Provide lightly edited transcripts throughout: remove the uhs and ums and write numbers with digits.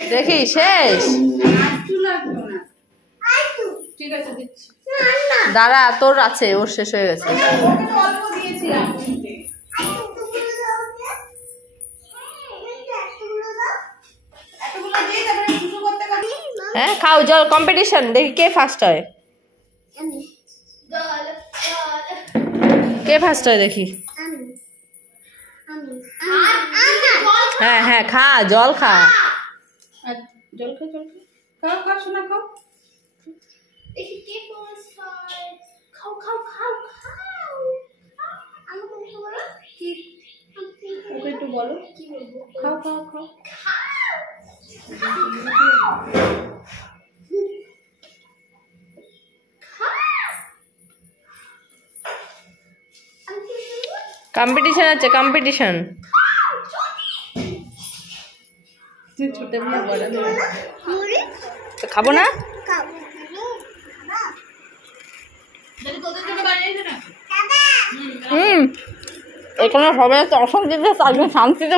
দেখি শেষ। দাঁড়া, তোর আছে, ওর শেষ হয়ে গেছে। হ্যাঁ খাও, জল কম্পিটিশন, দেখি কে ফার্স্ট হয়। কে ফার্স্ট হয় দেখি। হ্যাঁ হ্যাঁ খা, জল খা, জল খা, জল খা, খাও শোনা, খাও। ওকে একটু বলো, খাও খাও খাও। কম্পিটিশন আছে, কম্পিটিশন। খাবো না, এখানে সবাই তো অশান্তিতে থাকবে, শান্তিতে।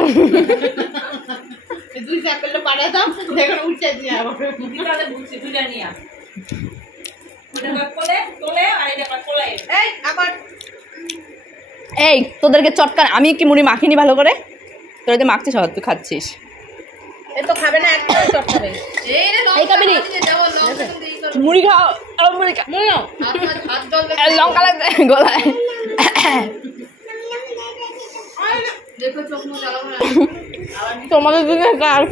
এই তোদেরকে চটকান, আমি কি মুড়ি মাখিনি ভালো করে? তোরা যে মাখছিস, তুই খাচ্ছিস, এ তো খাবে না, একটা চটকাবে। এই কাবেরি মুড়ি খাও, মুড়ি খা, লঙ্কা লাগবে গলায়। তোমাদের দিকে আর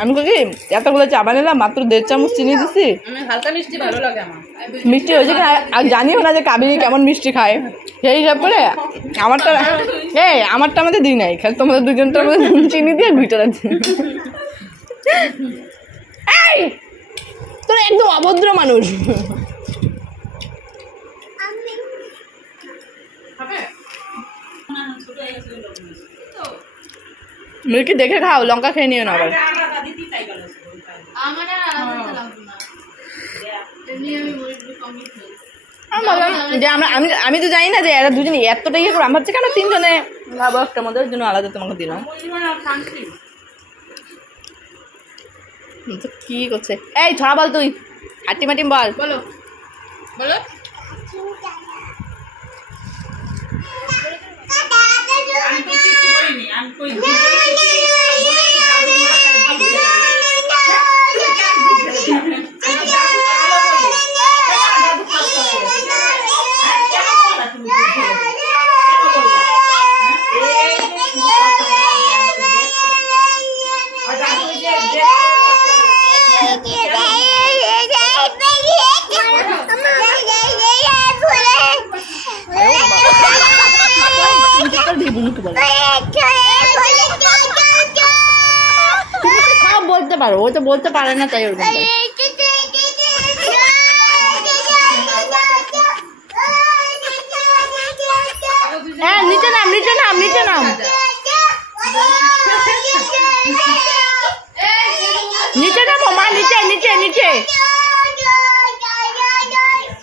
আমি কি এতগুলো চা বানালাম, মাত্র 1.5 চামচ চিনি দিছি। হালকা মিষ্টি ভালো লাগে আমার, মিষ্টি হয়েছে কি আর জানিও না যে কাবেরি কেমন মিষ্টি খায়, সেই হিসাব করে আমারটা আমারটা আমাদের দিই নাই, খালি তোমাদের দুজনটা চিনি দিয়ে ঘুইটা রাখছি। এই তোরা একদম অভদ্র মানুষ। মিল্কি দেখে খাও, লঙ্কা খেয়ে নিও না আবার। আমি তো জানি না যে এরা দুজনে এতটা ইয়ে করে, আমার হচ্ছে কেন 3 জনে খাবো একটা মধ্যে, জন্য আলাদা তোমাকে দিলাম। কি করছে? এই ছড়া বল, তুই হাটি মাটি বল, বলো বলো। বলতে পারো, ও তো বলতে পারে না, তাই ওরকম। হ্যাঁ নিচে নাম, নিচে নাম, নিচে নাম, নিচে নামো মা, নিচে নিচে নিচে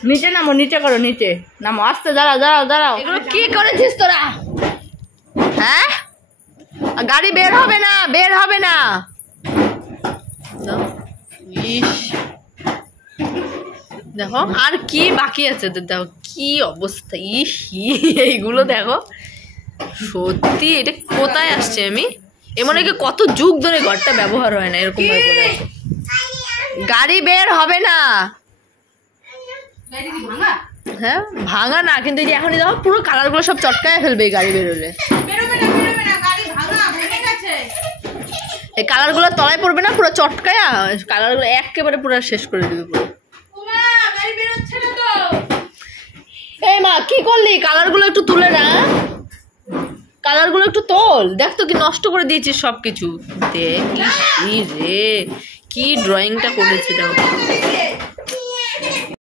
নিচে নামো, নিচে করো, নিচে নামো, আস্তে, দাঁড়াও দাঁড়াও দাঁড়াও। কি করেছিস তোরা? হ্যাঁ গাড়ি বের হবে না, বের হবে না। ইস দেখো আর কি বাকি আছে, দেখো কি অবস্থা। ইস এইগুলো দেখো, সত্যি এটা কোথায় আসছে? আমি এমন কি কত যুগ ধরে ঘরটা ব্যবহার হয় না, এরকম ভাবে পড়ে আছে। গাড়ি বের হবে না। হ্যাঁ ভাঙা না, কিন্তু এখনই দেখো পুরো কালারগুলো সব চটকায় ফেলবে এই গাড়ি বেরোলে। এই কালারগুলো তলায় পড়বে না, পুরো চটকায় কালারগুলো একেবারে পুরো শেষ করে দেবে পুরো। এই মা কি করলি? কালারগুলো একটু তুলে না, কালারগুলো একটু তোল। দেখ তো কি নষ্ট করে দিয়েছিস সবকিছু। দেখ রে কি ড্রয়িংটা করেছে।